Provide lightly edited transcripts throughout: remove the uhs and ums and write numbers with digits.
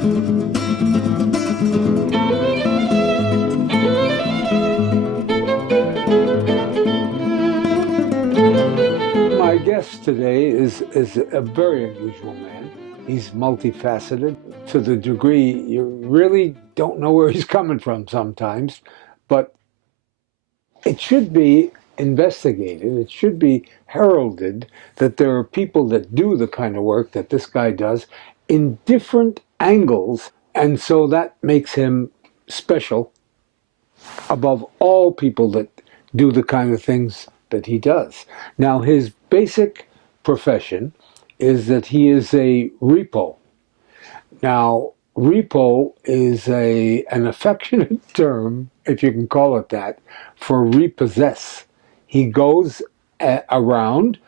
My guest today is a very unusual man. He's multifaceted to the degree you really don't know where he's coming from sometimes, but it should be investigated. It should be heralded that there are people that do the kind of work that this guy does in different angles, and so that makes him special above all people that do the kind of things that he does. Now, his basic profession is that he is a repo. Now, repo is an affectionate term, if you can call it that, for repossess. He goes around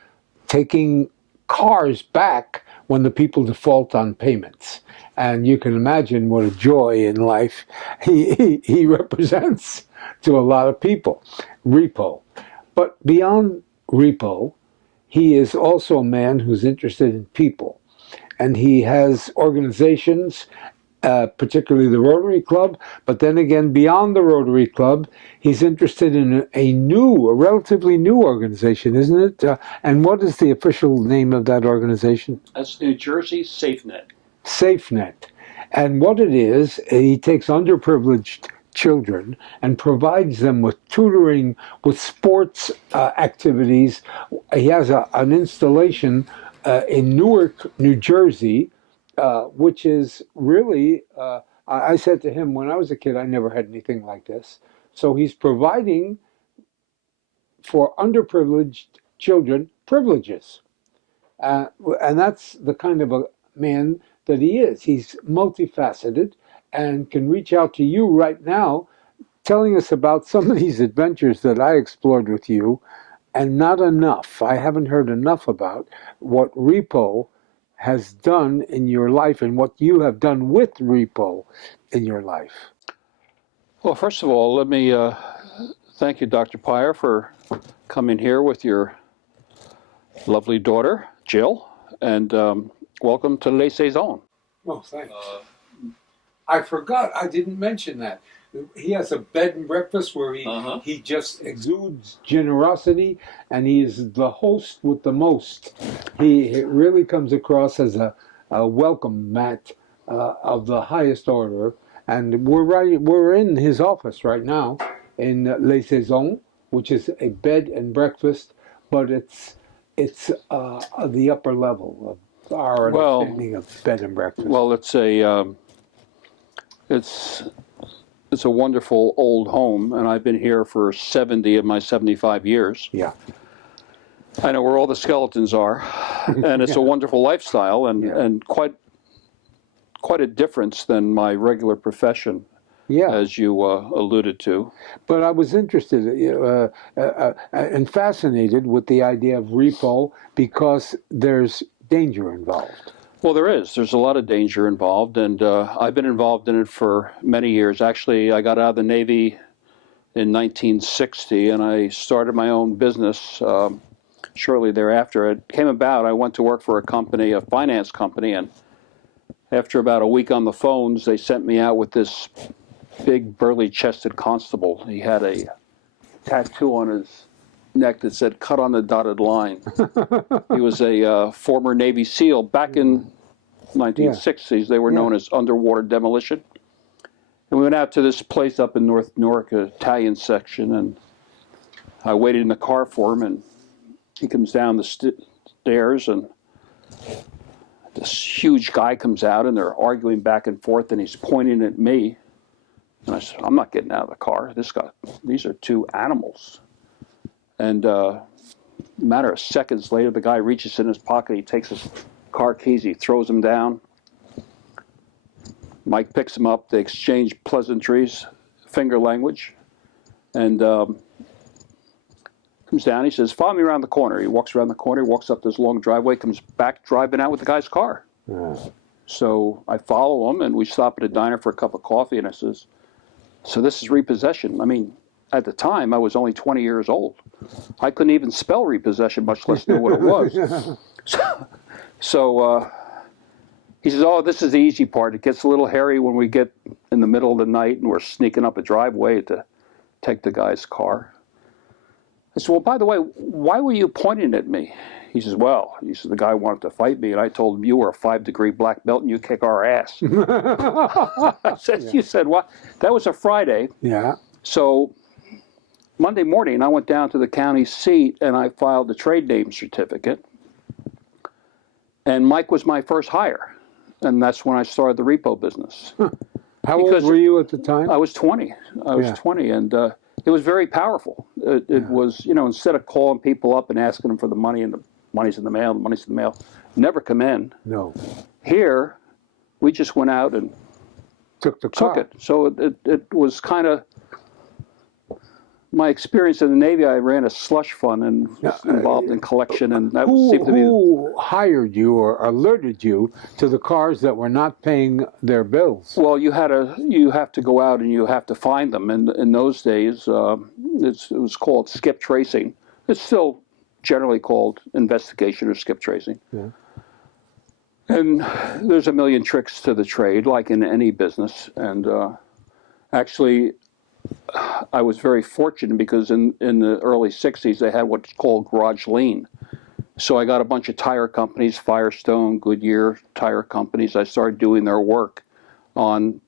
taking cars back when the people default on payments. And you can imagine what a joy in life he represents to a lot of people. Repo. But beyond repo, he is also a man who's interested in people. And he has organizations, particularly the Rotary Club, but then again, beyond the Rotary Club, he's interested in a relatively new organization, isn't it? And what is the official name of that organization? That's New Jersey Safenet. Safenet. And what it is, he takes underprivileged children and provides them with tutoring, with sports activities. He has an installation in Newark, New Jersey, which is really, I said to him, when I was a kid, I never had anything like this. So he's providing for underprivileged children privileges. And that's the kind of a man that he is. He's multifaceted and can reach out to you right now, telling us about some of these adventures that I explored with you, and not enough. I haven't heard enough about what repo has done in your life and what you have done with repo in your life. Well, first of all, let me thank you, Dr. Paer, for coming here with your lovely daughter, Jill, and welcome to Les Saisons. Oh, thanks. I forgot, I didn't mention that. He has a bed and breakfast where he just exudes generosity, and he is the host with the most. He really comes across as a welcome mat of the highest order, and we're in his office right now in Les Saisons, which is a bed and breakfast, but it's the upper level of our understanding of bed and breakfast. Well, it's a wonderful old home, and I've been here for 70 of my 75 years. Yeah. I know where all the skeletons are, and it's a wonderful lifestyle, and quite a difference than my regular profession, as you alluded to. But I was interested and fascinated with the idea of repo because there's danger involved. Well, there's a lot of danger involved, and I've been involved in it for many years. Actually, I got out of the Navy in 1960, and I started my own business shortly thereafter. It came about, I went to work for a company, a finance company, and after about a week on the phones, they sent me out with this big, burly-chested constable. He had a tattoo on his neck that said, "Cut on the dotted line." He was a former Navy SEAL. Back in 1960s, they were known as underwater demolition. And we went out to this place up in North Newark, an Italian section, and I waited in the car for him, and he comes down the stairs, and this huge guy comes out, and they're arguing back and forth, and he's pointing at me. And I said, "I'm not getting out of the car. These are two animals." And a matter of seconds later, the guy reaches in his pocket, he takes his car keys, he throws them down. Mike picks him up, they exchange pleasantries, finger language, and comes down, he says, "Follow me around the corner." He walks around the corner, walks up this long driveway, comes back driving out with the guy's car. So I follow him, and we stop at a diner for a cup of coffee, and I says, "So this is repossession?" I mean, at the time, I was only 20 years old. I couldn't even spell repossession, much less know what it was. So He says, "Oh, this is the easy part. It gets a little hairy when we get in the middle of the night and we're sneaking up a driveway to take the guy's car." I said, "Well, by the way, why were you pointing at me?" He says, the guy wanted to fight me, and I told him, "You were a 5-degree black belt and you kick our ass." I said, "You said what?" That was a Friday. Yeah. So Monday morning, I went down to the county seat and I filed the trade name certificate. And Mike was my first hire. And that's when I started the repo business. How old were you at the time? I was 20. I was 20, and it was very powerful. It was, instead of calling people up and asking them for the money, and the money's in the mail, never come in. No. Here, we just went out and took it. So it was kind of my experience in the Navy. I ran a slush fund and was involved in collection, and that seemed to be. Who hired you or alerted you to the cars that were not paying their bills? Well, you have to go out and you have to find them. And in those days, it was called skip tracing. It's still generally called investigation or skip tracing. Yeah. And there's a million tricks to the trade, like in any business. And actually, I was very fortunate because in the early 60s, they had what's called garage lien. So I got a bunch of tire companies, Firestone, Goodyear tire companies. I started doing their work on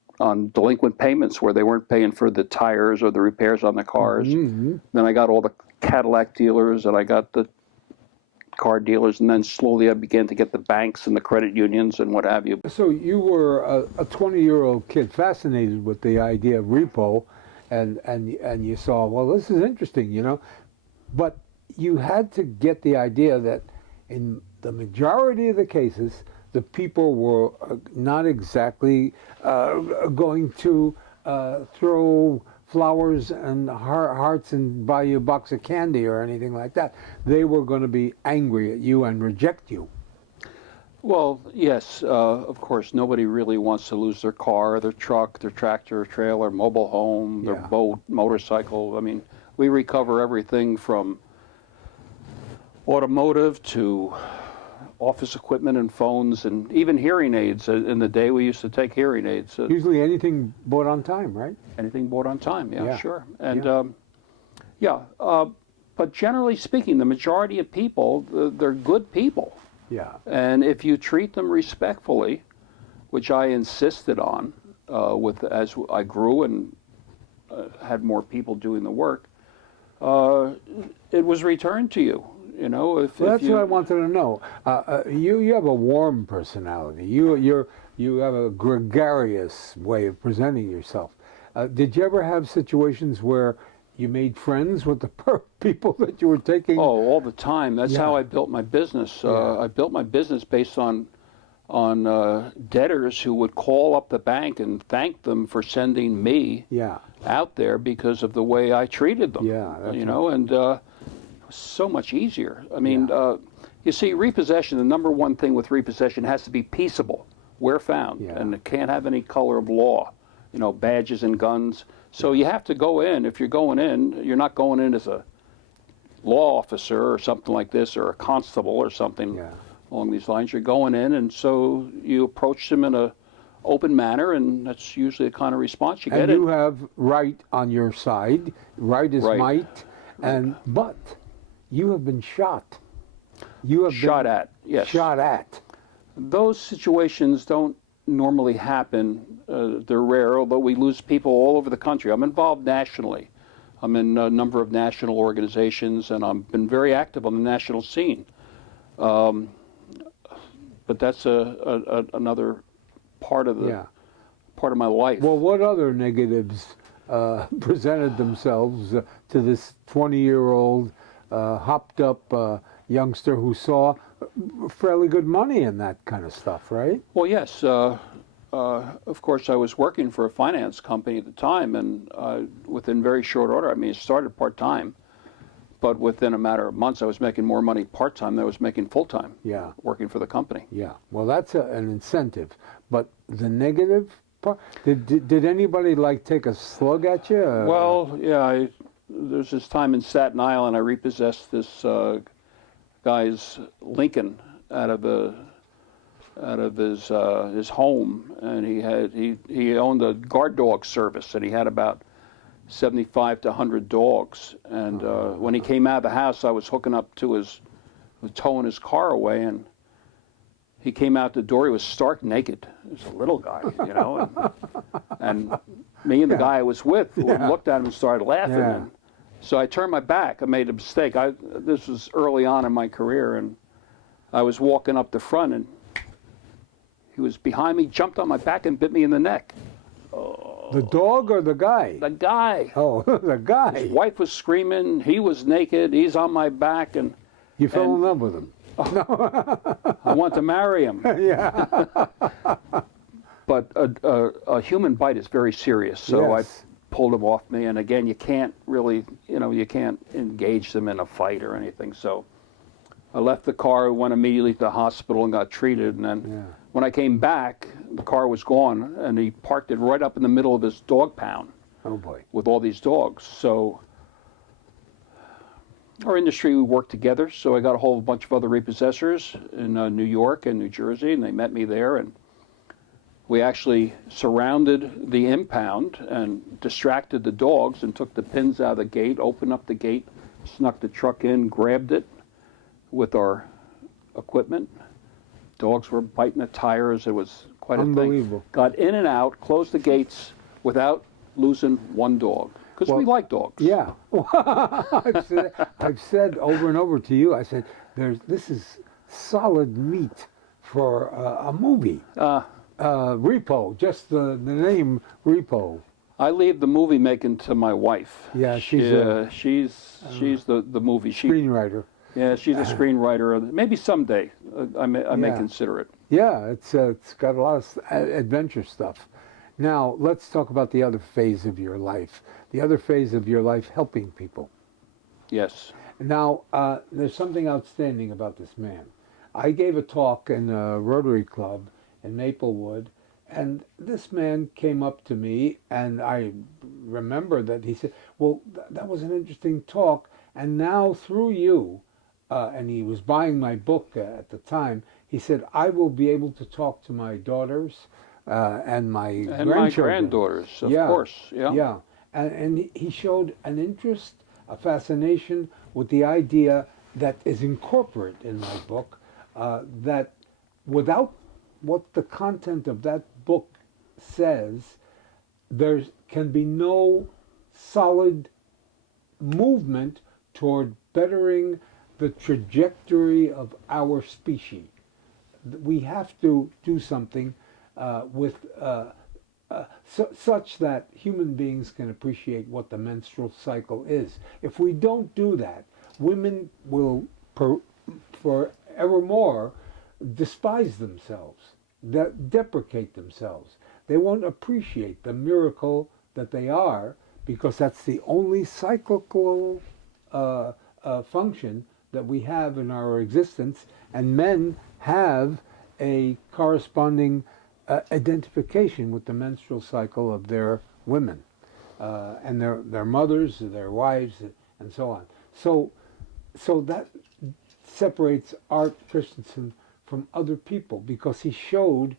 delinquent payments where they weren't paying for the tires or the repairs on the cars. Mm-hmm. Then I got all the Cadillac dealers and I got the car dealers, and then slowly I began to get the banks and the credit unions and what have you. So you were a 20-year-old kid fascinated with the idea of repo, and you saw, well, this is interesting, but you had to get the idea that in the majority of the cases, the people were not exactly going to throw flowers and hearts and buy you a box of candy or anything like that. They were going to be angry at you and reject you. Well, yes, of course, nobody really wants to lose their car, their truck, their tractor, trailer, mobile home, their boat, motorcycle. I mean, we recover everything from automotive to office equipment and phones and even hearing aids. In the day, we used to take hearing aids. Usually anything bought on time, right? Anything bought on time, yeah. Sure. And but generally speaking, the majority of people, they're good people. Yeah. And if you treat them respectfully, which I insisted on as I grew and had more people doing the work, it was returned to you. That's what I wanted to know. You have a warm personality. You have a gregarious way of presenting yourself. Did you ever have situations where you made friends with the people that you were taking? Oh, all the time. That's how I built my business. I built my business based on debtors who would call up the bank and thank them for sending me out there because of the way I treated them. Yeah, that's and it was so much easier. I mean, you see, repossession, the number one thing with repossession has to be peaceable, where found, and it can't have any color of law, badges and guns. So you have to go in. If you're going in, you're not going in as a law officer or something like this, or a constable or something along these lines. You're going in, and so you approach them in a open manner, and that's usually the kind of response you get. And you have right on your side. Right is might. But you have been shot. You have shot at. Yes. Shot at. Those situations don't normally happen. They're rare, although we lose people all over the country. I'm involved nationally. I'm in a number of national organizations, and I've been very active on the national scene. But that's another part of my life. Well, what other negatives presented themselves to this 20-year-old hopped up youngster who saw fairly good money in that kind of stuff, right? Well, yes. Of course, I was working for a finance company at the time, and within very short order, it started part-time, but within a matter of months, I was making more money part-time than I was making full-time working for the company. Yeah, well, that's an incentive. But the negative part, did anybody, take a slug at you? Well, yeah, there's this time in Staten Island, I repossessed this guy's Lincoln out of a out of his home, and he owned a guard dog service, and he had about 75 to 100 dogs. And when he came out of the house, I was hooking up to towing his car away, and he came out the door. He was stark naked. He was a little guy, you know, and me and the guy I was with looked at him and started laughing. Yeah. And so I turned my back. I made a mistake. This was early on in my career, and I was walking up the front, and he was behind me, jumped on my back, and bit me in the neck. The dog or the guy? The guy. Oh, the guy. His wife was screaming. He was naked. He's on my back, and You fell in love with him. I want to marry him. Yeah. But a human bite is very serious, so Yes. I pulled him off me. And again, you can't really, you can't engage them in a fight or anything. So I left the car, went immediately to the hospital and got treated. And then when I came back, the car was gone, and he parked it right up in the middle of his dog pound. Oh boy. With all these dogs. So our industry, we worked together. So I got a whole bunch of other repossessors in New York and New Jersey, and they met me there. And we actually surrounded the impound and distracted the dogs and took the pins out of the gate, opened up the gate, snuck the truck in, grabbed it with our equipment. Dogs were biting the tires. It was quite a thing. Unbelievable. Got in and out, closed the gates without losing one dog. Because we like dogs. Yeah. I've said over and over to you, I said, this is solid meat for a movie. Repo, just the name Repo. I leave the movie making to my wife. Yeah, she's the movie. Screenwriter. Yeah, she's a screenwriter. Maybe someday I may consider it. Yeah, it's got a lot of adventure stuff. Now, let's talk about the other phase of your life. The other phase of your life, helping people. Yes. Now, there's something outstanding about this man. I gave a talk in a Rotary Club in Maplewood, and this man came up to me, and I remember that he said, well, that was an interesting talk, and now through you, and he was buying my book at the time, he said, I will be able to talk to my daughters and my grandchildren. My granddaughters, of course. Yeah. Yeah. And he showed an interest, a fascination with the idea that is incorporated in my book, that without what the content of that book says, there can be no solid movement toward bettering the trajectory of our species. We have to do something such that human beings can appreciate what the menstrual cycle is. If we don't do that, women will forevermore despise themselves, deprecate themselves. They won't appreciate the miracle that they are, because that's the only cyclical function that we have in our existence, and men have a corresponding identification with the menstrual cycle of their women and their mothers, their wives, and so on. So that separates Art Christensen from other people, because he showed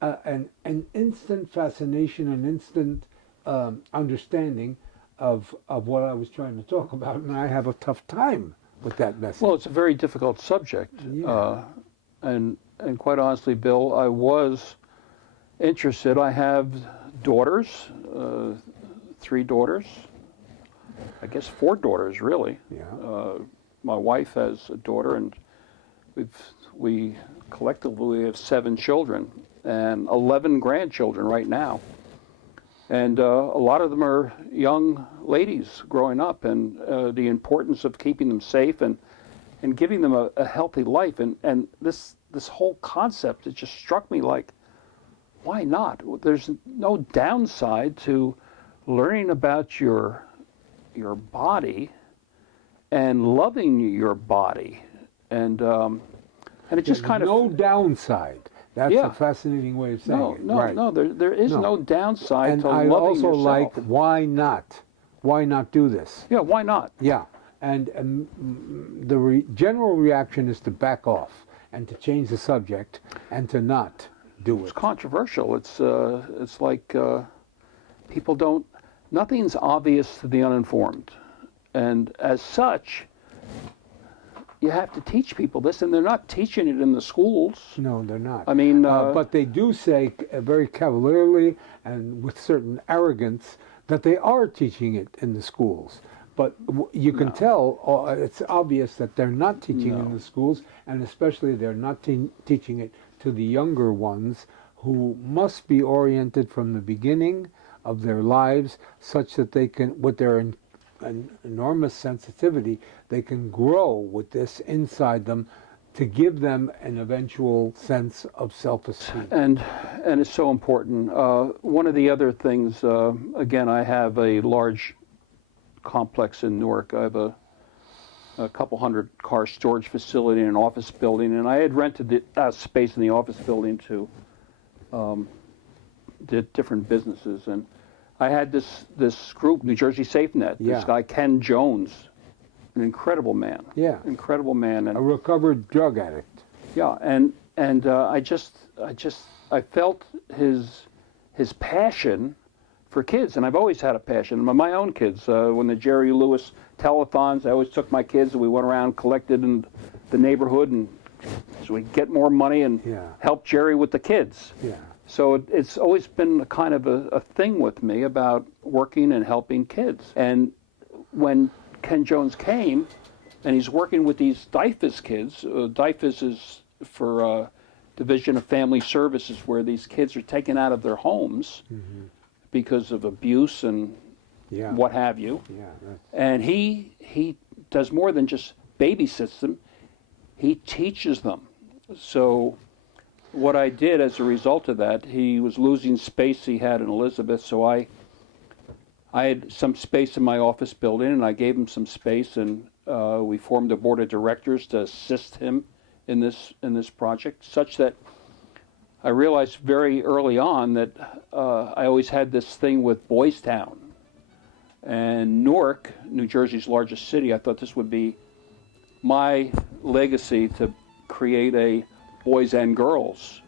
an instant fascination, an instant understanding of what I was trying to talk about, and I have a tough time with that message. Well, it's a very difficult subject, and quite honestly, Bill, I was interested. I have daughters, 3 daughters, I guess 4 daughters really. Yeah. My wife has a daughter, and we collectively have 7 children and 11 grandchildren right now. And a lot of them are young ladies growing up, and the importance of keeping them safe and giving them a healthy life. And this whole concept, it just struck me like, why not? There's no downside to learning about your body and loving your body. And it just kind of... No downside. That's a fascinating way of saying it. No, there is no downside and to I loving also yourself. like, why not? Why not do this? Yeah, why not? Yeah, and the general reaction is to back off and to change the subject and to not do It's it. controversial. It's like people don't. Nothing's obvious to the uninformed, and as such, you have to teach people this, and they're not teaching it in the schools. No, they're not. I mean, but they do say very cavalierly and with certain arrogance that they are teaching it in the schools. But you can tell, it's obvious that they're not teaching in the schools, and especially they're not teaching it to the younger ones who must be oriented from the beginning of their lives such that they can, with their an enormous sensitivity, they can grow with this inside them to give them an eventual sense of self-esteem. and it's so important. One of the other things, again, I have a large complex in Newark. I have a couple hundred car storage facility and an office building, and I had rented space in the office building to different businesses. And I had this group, New Jersey Safenet. This guy Ken Jones, an incredible man. Yeah. Incredible man. And A recovered drug addict. yeah, and I felt his passion for kids, and I've always had a passion. My own kids, when the Jerry Lewis telethons, I always took my kids and we went around, collected in the neighborhood, and so we get more money and help Jerry with the kids. Yeah. So it's always been a kind of a thing with me about working and helping kids. And when Ken Jones came, and he's working with these DIFAS kids. DIFAS is for Division of Family Services, where these kids are taken out of their homes because of abuse and what have you. Yeah. And he does more than just babysits them. He teaches them. So what I did as a result of that, he was losing space he had in Elizabeth, so I had some space in my office building, and I gave him some space, and we formed a board of directors to assist him in this project, such that I realized very early on that I always had this thing with Boys Town. And Newark, New Jersey's largest city, I thought this would be my legacy to create a boys and girls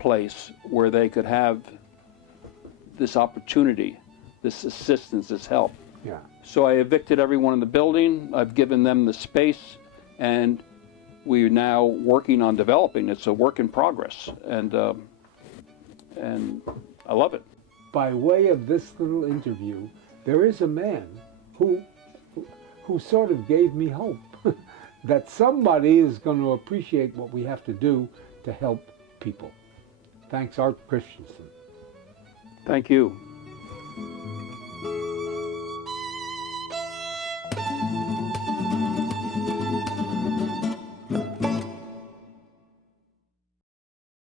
place where they could have this opportunity, this assistance, this help. Yeah. So I evicted everyone in the building. I've given them the space, and we're now working on developing. It's a work in progress, and I love it. By way of this little interview, there is a man who sort of gave me hope that somebody is going to appreciate what we have to do to help people. Thanks, Art Christensen. Thank you.